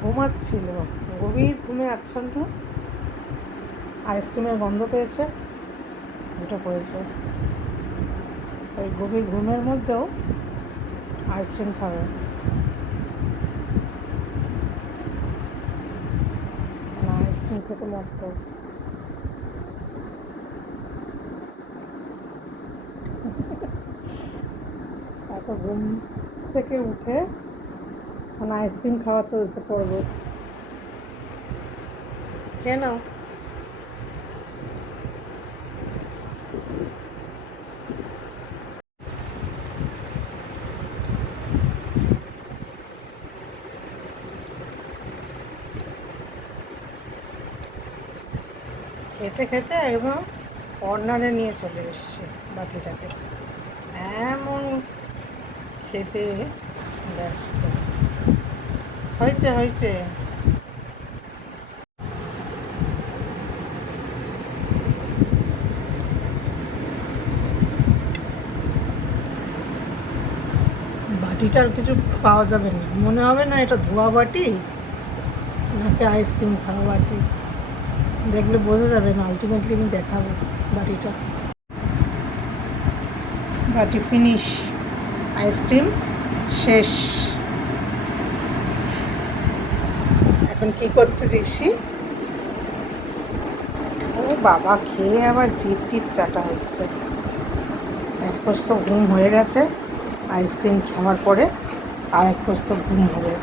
ঘুমাচ্ছিল, গভীর ঘুমে আচ্ছন্ন, আইসক্রিমের গন্ধ পেয়েছে, উঠে পড়েছে। ওই গভীর ঘুমের মধ্যেও আইসক্রিম খাবে। না, আইসক্রিম খেতে মরত। এত ঘুম থেকে উঠে মানে আইসক্রিম খাওয়া চলছে পড়বে। কেন? খেতে খেতে একদম কর্নারে নিয়ে চলে এসছে বাটিটাকে, এমন খেতে ব্যস্ত। হয়েছে হয়েছে। বাটিটার কিছু পাওয়া যাবে না, মনে হবে না এটা ধোয়া বাটি নাকি আইসক্রিম খাওয়া বাটি। দেখলে বোঝা যাবে না, আলটিমেটলি আমি দেখাবো বাটিটা। বাটি ফিনিশ, আইসক্রিম শেষ। এখন কি করছে দীপশি? ও বাবা, খেয়ে আবার জিভ টিপ চাটা হচ্ছে। এক প্রস্ত ঘুম হয়ে গেছে আইসক্রিম খাওয়ার পরে, আর এক প্রস্ত ঘুম হবে।